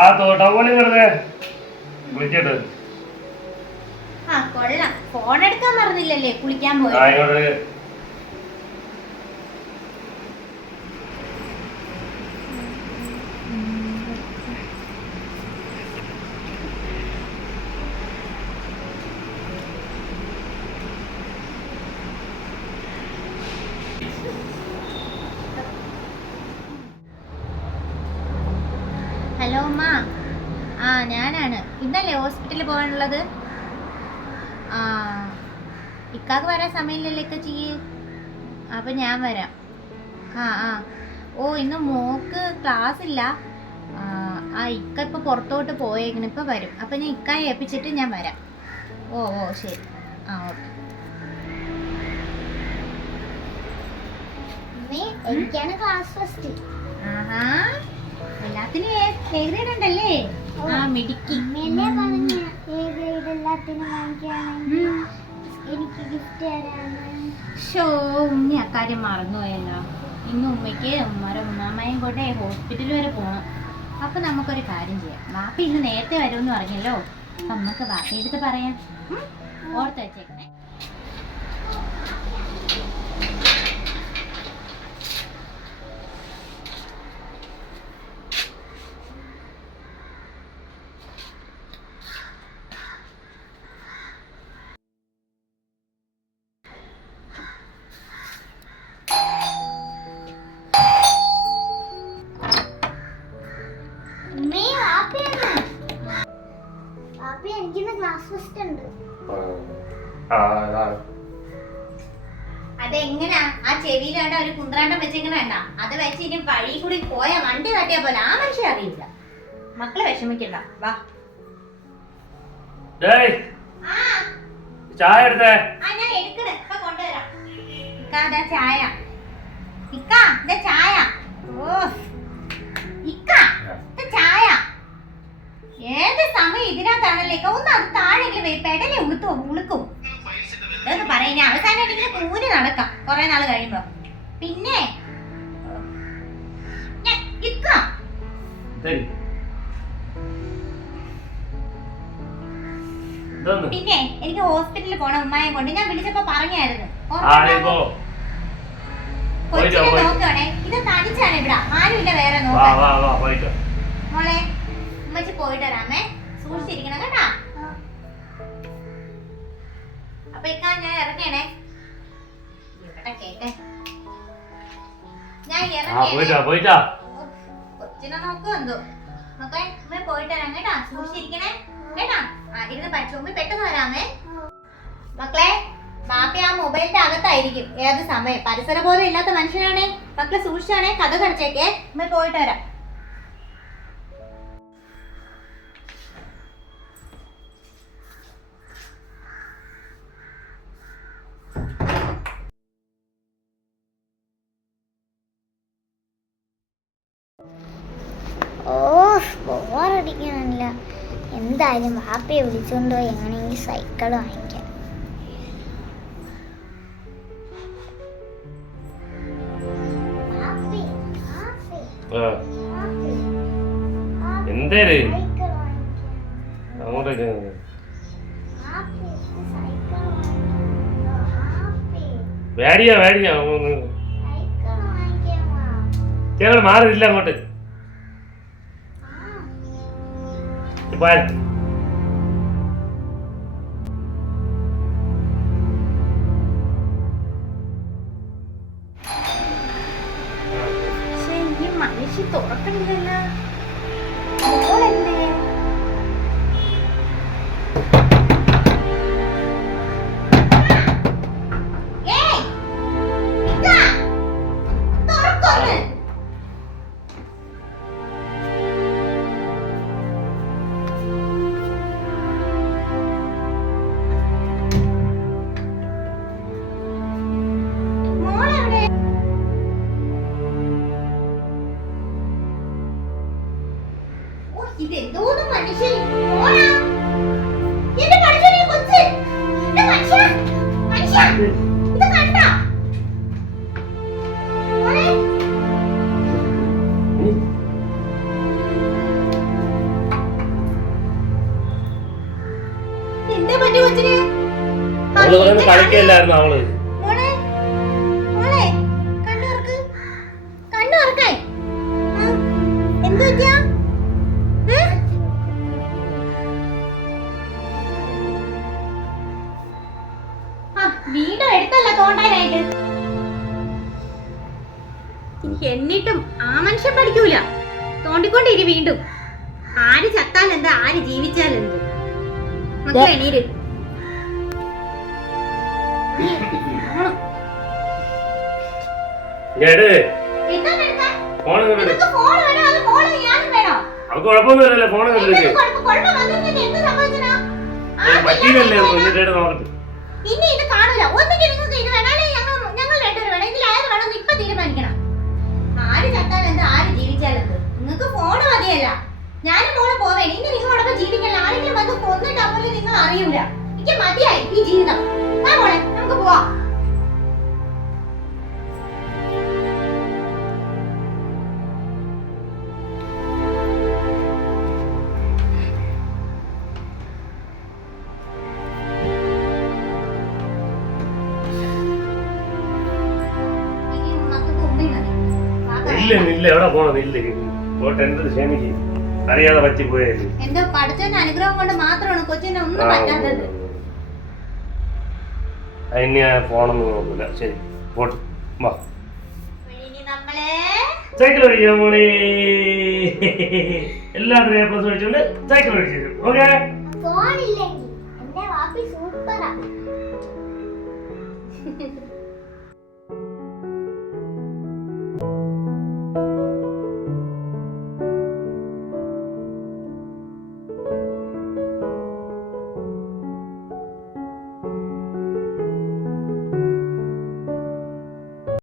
ആ ടവലി വെറുതെ വിളിച്ചിട്ട്. ആ കൊള്ളാം. ഫോൺ എടുക്കാൻ മറന്നില്ലല്ലേ കുളിക്കാൻ പോയി. ഹലോ അമ്മ ആ ഞാനാണ്. ഇന്നല്ലേ ഹോസ്പിറ്റലിൽ പോകാനുള്ളത്? ആ ഇക്കാക്ക് വരാൻ സമയമില്ലല്ലോ ഇക്ക ചെയ്യ് അപ്പം ഞാൻ വരാം. ആ ആ. ഓ ഇന്ന് മോക്ക് ക്ലാസ് ഇല്ല ആ, ഇക്ക ഇപ്പോൾ പുറത്തോട്ട് പോയേക്കണം. ഇപ്പോൾ വരും. അപ്പം ഞാൻ ഇക്കായെ ഏൽപ്പിച്ചിട്ട് ഞാൻ വരാം. ഓ ഓ ശരി. ആ ഓക്കെ. എനിക്കാണ് ക്ലാസ് ഫസ്റ്റ്. ആഹാ. എല്ലാത്തിനും ഉണ്ടല്ലേ? ആ മിടുക്കി. എന്നെ പറഞ്ഞ എനിക്ക് ഗിഫ്റ്റ് ഷോ ഉമ്മി അക്കാര്യം മറന്നുപോയല്ലോ. ഇന്ന് ഉമ്മയ്ക്ക് ഉമ്മര ഉമ്മാമ്മയും കൂടെ ഹോസ്പിറ്റലിൽ വരെ പോകണം അപ്പൊ നമുക്കൊരു കാര്യം ചെയ്യാം. ബാപ്പി ഇന്ന് നേരത്തെ വരുമെന്ന് പറഞ്ഞല്ലോ. അപ്പൊ നമുക്ക് ബാപ്പി എടുത്ത് പറയാം? ഓർത്ത് വെച്ചേക്കണേ. എനിക്കിന്ന് ക്ലാസ് ഫസ്റ്റ് ഉണ്ട്. അതെങ്ങനാ? ആ ചെവിയിലാണ്ട ഒരു കുന്ത്രാണ്ടം വെച്ചേക്കണ വേണ്ട അത് വെച്ച് ഇനി വഴി കൂടി പോയ വണ്ടി തട്ടിയാ പോലെ. ആ അറിയില്ല. മക്കളെ വിഷമിക്കണ്ട. വാ. ചായ എടുത്തേ. ഞാൻ എടുക്കണേ. ഇപ്പൊ കൊണ്ടുവരാം. ഇക്ക ചായ. ഇക്കാ ദാ ചായ. ഓ. ഇക്ക ഒന്ന് അത് താഴെങ്കിലും പോയി പെടലെ ഉളുത്തു ഉളുക്കും. ഇതൊന്ന് പറയുന്നേ അവസാനം ഇങ്ങനെ കൂന് നടക്കാം. കുറെ നാൾ കഴിയുമ്പോ. പിന്നെ പിന്നെ എനിക്ക് ഹോസ്പിറ്റലിൽ പോണം ഉമ്മായെ കൊണ്ട്. ഞാൻ വിളിച്ചപ്പോ പറഞ്ഞായിരുന്നു. ആ നീ പോ. പോയിട്ടോ, കൊച്ചിനെ പോയിട്ടോ. നോക്കുകയാണെ ഇത് തനിച്ചാണ് ഇവിടെ. ആരുമില്ല വേറെ നോക്കാം മോളെ ഉമ്മച്ചി പോയിട്ട് വരാമേ. സൂക്ഷിച്ചിരിക്കണം കേട്ടാ. അപ്പൊ ഇക്കാ ഞാൻ ഇറങ്ങണേ. ഇവിടെ കേട്ടെ. ഞാൻ ഇറങ്ങണേ. കൊച്ചിനെ നോക്കൂ എന്തോ. നോക്കേ പോയിട്ട് വരാം കേട്ടാ. സൂക്ഷിച്ചിരിക്കണേ കേട്ടാ? ആ ഇരുന്ന് പെട്ടെന്ന് വരാമേ. മക്കളെ ബാപ്പി ആ മൊബൈലിന്റെ അകത്തായിരിക്കും. ഏത് സമയം? പരിസര ബോധം ഇല്ലാത്ത മനുഷ്യനാണേ. മക്കളെ സൂക്ഷിച്ചാണേ കഥ കടച്ചേക്കേ. ഉമ്മ പോയിട്ട് വരാം. ബോറടിക്കണില്ല എന്തായാലും വാപ്പയെ വിളിച്ചുകൊണ്ടോ പോയി എങ്ങനെയെങ്കിൽ സൈക്കിൾ വാങ്ങിക്കാം. എന്തേര്. അങ്ങോട്ടേക്ക് വേടിയാ വേടിയാ. ഞങ്ങൾ മാറിയില്ല അങ്ങോട്ട്. ഇപ്പൊ ആര്? പക്ഷേ ഈ മനുഷ്യ തുറക്കണില്ലല്ലോ ഇതെന്തോന്ന് മനുഷ്യൻ എന്റെ മനുഷ്യനെ കൊച്ച്. മനുഷ്യ. മനുഷ്യ. ഇത് കണ്ട. കളിക്കല്ലായിരുന്നു അവൾ. എന്നിട്ടും ആ മനുഷ്യൻ പഠിക്കൂല. തോണ്ടിക്കൊണ്ടിരി വീണ്ടും. ആര് ചത്താൽ എന്താ ആര് ജീവിച്ചാൽ എന്ത്? മക്കളെ എണീര്. വേണോ? വേണോ? വേണം. ഇനി ഇത് കാണൂല. ഒന്നുകിൽ നിങ്ങൾക്ക് ഇത് വേണം ഞങ്ങൾ ഞങ്ങൾ രണ്ടുപേരും വേണം. ഇതിൽ ആര് വേണമെന്ന് ഇപ്പൊ തീരുമാനിക്കണം. മതിയല്ല ഞാനും മോൾ പോവേ. ഇനി നിങ്ങളോടൊപ്പം ജീവിക്കല്ല ആരെങ്കിലും വന്ന് കൊന്നിട്ടാ പോലും നിങ്ങൾ അറിയൂല. എനിക്ക് മതിയായി ഈ ജീവിതം. ആ മോളെ നമുക്ക് പോവാം. ഇല്ല ഇല്ല എവിടെ പോണത് ഇല്ല. പോട്ടെ എന്ത് ക്ഷമിക്കും. അറിയാതെ പറ്റിപ്പോയാൽ എന്തോ പഠിച്ചതിന്റെ അനുഗ്രഹം കൊണ്ട് മാത്രമാണ് കൊച്ചിനെ ഒന്നും പറ്റാത്തത്. അതിന് ഞാൻ നോക്കില്ല ശരി പോട്ടെ. വാ. സൈക്കിൾ ഓടിക്കാൻ പോണേ എല്ലാത്തിനും എ പ്ലസ് സൈക്കിൾ ഓടിച്ചു തരും ഓക്കെ? ഫോണില്ലെങ്കിൽ എന്റെ വാപ്പി സൂപ്പറാ.